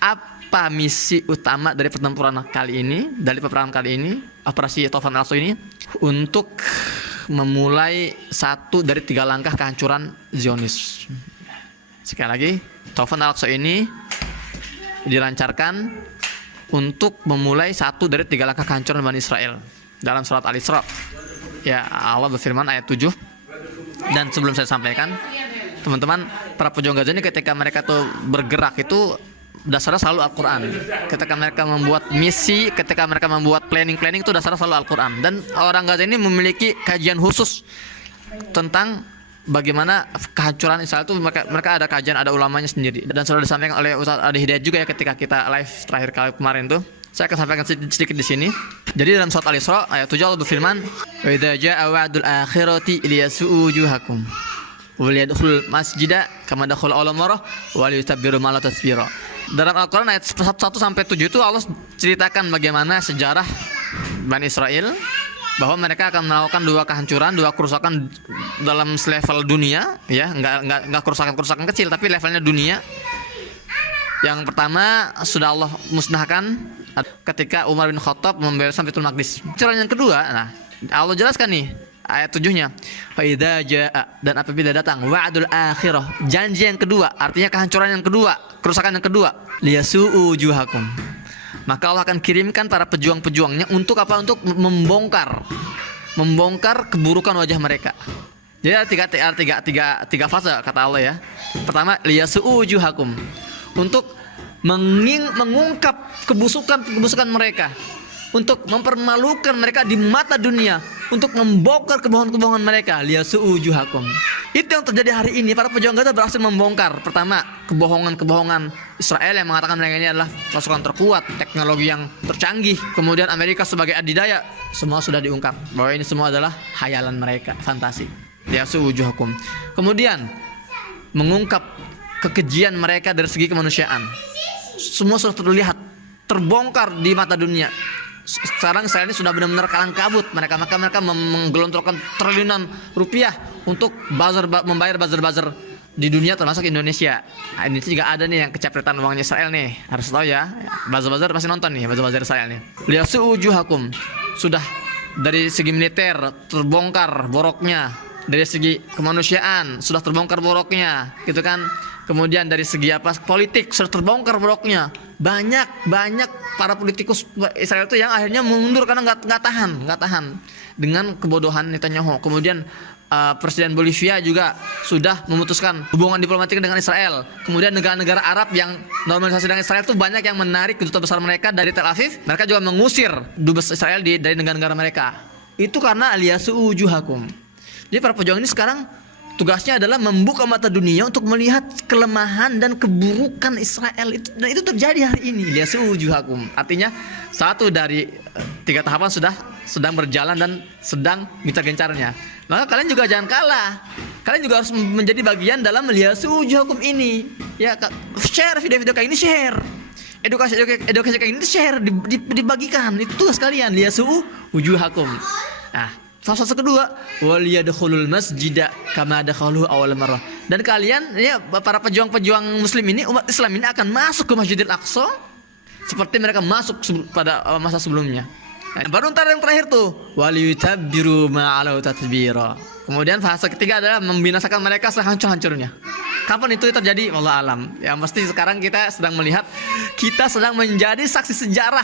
apa misi utama dari pertempuran kali ini, dari peperangan kali ini, operasi Taufan al-Aqsa ini? Untuk memulai satu dari 3 langkah kehancuran Zionis. Sekali lagi, Taufan al-Aqsa ini dilancarkan untuk memulai satu dari 3 langkah kehancuran Bani Israel. Dalam surat Al-Isra, ya, Allah berfirman ayat 7. Dan sebelum saya sampaikan, teman-teman, para pejuang Gaza ini ketika mereka tuh bergerak itu dasarnya selalu Al-Quran. Ketika mereka membuat misi, ketika mereka membuat planning itu dasarnya selalu Al-Quran. Dan orang Gaza ini memiliki kajian khusus tentang bagaimana kehancuran Israel itu. Mereka ada kajian, ada ulamanya sendiri. Dan sudah disampaikan oleh Ustaz Adi Hidayat juga ya ketika kita live terakhir kali kemarin tuh. Saya akan sampaikan sedikit di sini. Jadi dalam surat Al-Isra ayat 7 Allah berfirman, "Wa idza jaa wa'dul akhirati liyasu'u wujuhakum wa liyadkhulul masjida kama dakhala awwal marrah wa liyutabbiru ma la tasbira." Dalam Al-Qur'an ayat 1 sampai 7 itu Allah ceritakan bagaimana sejarah Bani Israel, bahwa mereka akan melakukan 2 kehancuran, 2 kerusakan dalam level dunia, ya, enggak kerusakan kecil tapi levelnya dunia. Yang pertama sudah Allah musnahkan ketika Umar bin Khattab membereskan Baitul Maqdis. Kehancuran yang kedua, nah Allah jelaskan nih ayat 7-nya. Fa idza jaa, dan apabila datang wa'dul akhirah, janji yang kedua, artinya kehancuran yang kedua, kerusakan yang kedua, liyasu'u wujuhakum. Maka Allah akan kirimkan para pejuang-pejuangnya untuk apa? Untuk membongkar keburukan wajah mereka. Jadi ada tiga fase kata Allah ya. Pertama, liyasu'u wujuhakum, untuk mengungkap kebusukan mereka, untuk mempermalukan mereka di mata dunia, untuk membongkar kebohongan-kebohongan mereka. Liyasu'u wujuhakum. Itu yang terjadi hari ini. Para pejuang Gaza berhasil membongkar pertama kebohongan-kebohongan Israel yang mengatakan mereka ini adalah pasukan terkuat, teknologi yang tercanggih, kemudian Amerika sebagai adidaya. Semua sudah diungkap bahwa ini semua adalah hayalan mereka, fantasi. Liyasu'u wujuhakum. Kemudian mengungkap kekejian mereka dari segi kemanusiaan. Semua sudah terlihat, terbongkar di mata dunia. Sekarang Israel ini sudah benar-benar kalang kabut. Maka mereka menggelontorkan triliunan rupiah untuk membayar buzzer di dunia termasuk Indonesia. Nah, ini juga ada nih yang kecapretan uangnya Israel nih. Harus tahu ya. Buzzer pasti nonton nih, buzzer Israel nih. Liyasu'u wujuhakum. Sudah dari segi militer terbongkar boroknya. Dari segi kemanusiaan sudah terbongkar boroknya, gitu kan. Kemudian dari segi politik sudah terbongkar boroknya. Banyak para politikus Israel itu yang akhirnya mundur karena nggak tahan dengan kebodohan Netanyahu. Kemudian Presiden Bolivia juga sudah memutuskan hubungan diplomatik dengan Israel. Kemudian negara-negara Arab yang normalisasi dengan Israel itu banyak yang menarik kedutaan besar mereka dari Tel Aviv. Mereka juga mengusir dubes Israel dari negara-negara mereka. Itu karena liyasu'u wujuhakum. Jadi para pejuang ini sekarang tugasnya adalah membuka mata dunia untuk melihat kelemahan dan keburukan Israel itu, dan itu terjadi hari ini. Liyasu'u wujuhakum. Artinya satu dari 3 tahapan sudah sedang berjalan dan sedang gencar-gencarnya. Maka kalian juga jangan kalah. Kalian juga harus menjadi bagian dalam liyasu'u wujuhakum ini. Ya, share video-video kayak ini, share. Edukasi kayak ini share, dibagikan. Itu tugas kalian, liyasu'u wujuhakum. Nah, fase kedua, waliyadkhulul masjida kama dakhaluhu awwal marrah. Dan kalian ya, para pejuang-pejuang muslim ini, umat Islam ini akan masuk ke Masjidil Aqsa seperti mereka masuk pada masa sebelumnya. Nah, baru ntar yang terakhir tuh, waliyutabbiru ma'alau tatbira. Kemudian fase ketiga adalah membinasakan mereka sehancur-hancurnya. Kapan itu terjadi? Wallahu alam. Ya mesti sekarang kita sedang melihat, kita sedang menjadi saksi sejarah.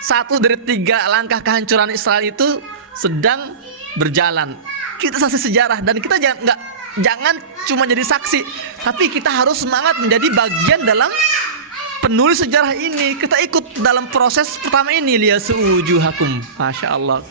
Satu dari 3 langkah kehancuran Israel itu sedang berjalan. Kita saksi sejarah, dan kita jangan cuma jadi saksi, tapi kita harus semangat menjadi bagian dalam penulis sejarah ini. Kita ikut dalam proses pertama ini, liyasu'u wujuhakum. Masya Allah.